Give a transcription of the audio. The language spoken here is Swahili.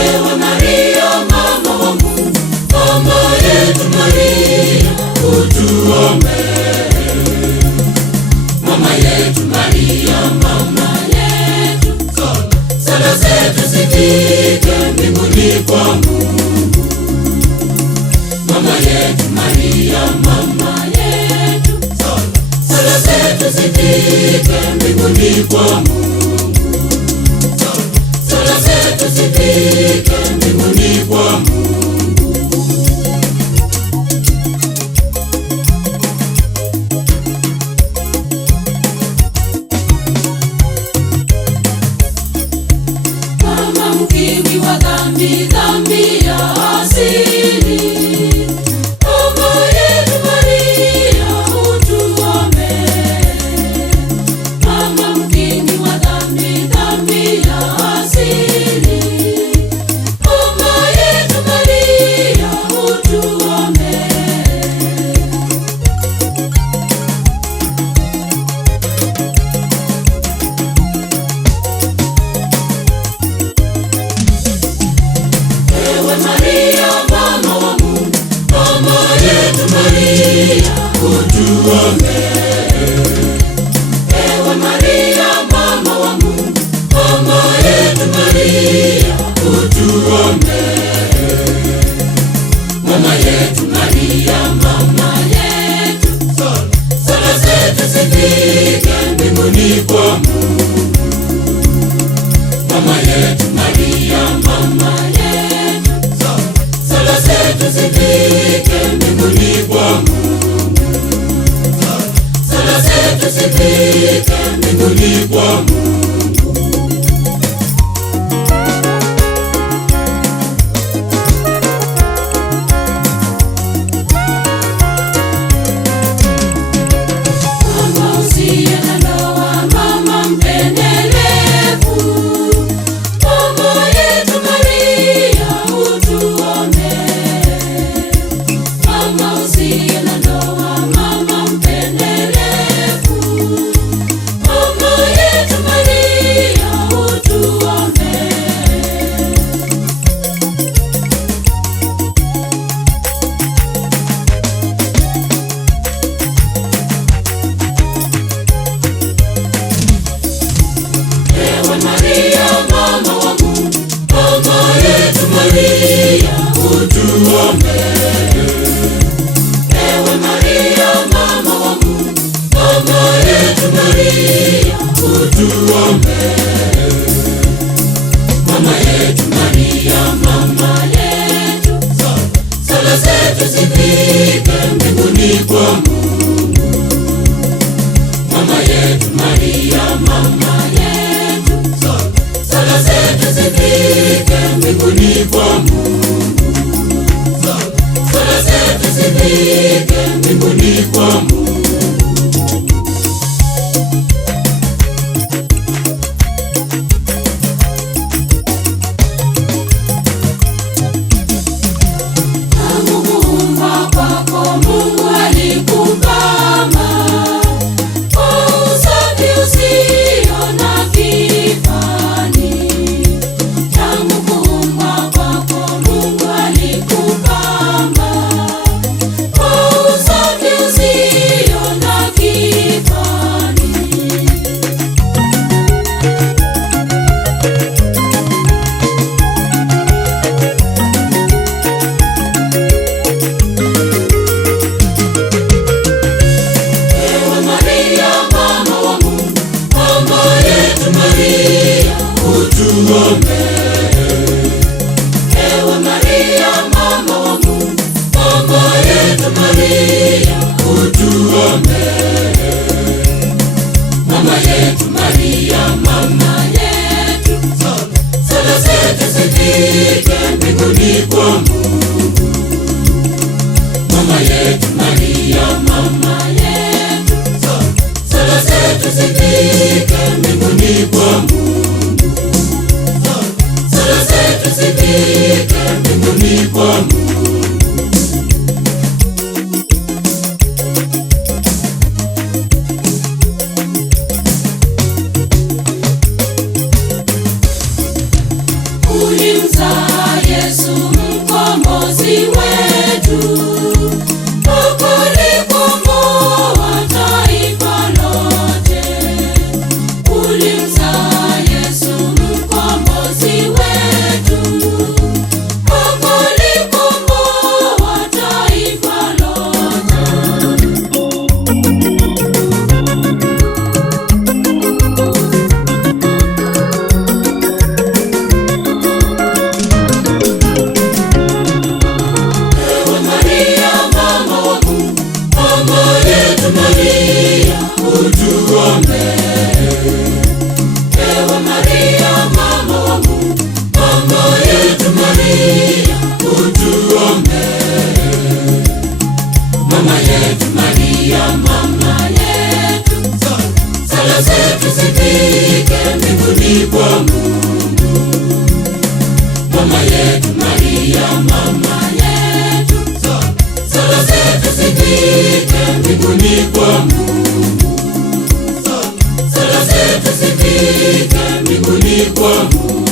Ewe Maria, mama wa Mungu, mama yetu Maria, utuombee. Mama yetu Maria, mama yetu, sala zetu zifike mbinguni kwa Mungu. Mama yetu Maria, mama yetu, sala zetu zifike mbinguni kwa Mungu. Sala zetu zifike mbinguni kwa Mungu. Mama mkingi wa dhambi, dhambi ya asili, mama yetu Maria, utuombee. Mama mkingi wa dhambi, dhambi ya asili, mama yetu Maria, utuombee. Ewe Maria, mama wa Mungu, mama yetu Maria, utuombee. Ewe Maria, mama wa Mungu, mama yetu Maria, utuombee. Mama yetu Maria, mama yetu, sala zetu zifike mbinguni kwa Mungu. Mama yetu Maria, mama yetu, sala zetu zifike mbinguni kwa Mungu. Sala zetu zifike mbinguni kwa Mungu. Mama usiye na ndoa, mama mpendelevu, mama yetu Maria, utuombee. Mama usiye na ndoa, mama mpendelevu, mama yetu Maria, utuombee. Ewe Maria, mama wa Mungu, mama yetu Maria, utuombee. Ewe Maria, mama wa Mungu, mama yetu Maria, utuombee. Mama yetu Maria, mama yetu, sala zetu zifike mbinguni kwa Mungu. Mama yetu Maria, mama yetu, sala zetu zifike mbinguni kwa Mungu. Sala zetu zifike mbinguni kwa Mungu. Tangu kuumbwa kwako Mungu alikupamba kwa usafi usio na kifani. Tangu kuumbwa kwako Mungu alikupamba kwa usafi usio ulimzaa Yesu mkombozi wetu, ukalikomboa taifa lote. Ulimzaa Yesu mkombozi wetu, ukalikomboa taifa lote. Maria, utuombee. Ewe Maria, mama wa Mungu, mama yetu Maria, utuombee. Mama yetu Maria, mama yetu, sala zetu zifike mbinguni kwa Mungu. Mama yetu Maria, mama yetu, sala zetu zifike mbinguni kwa Mungu. Sala zetu zifike mbinguni kwa Mungu.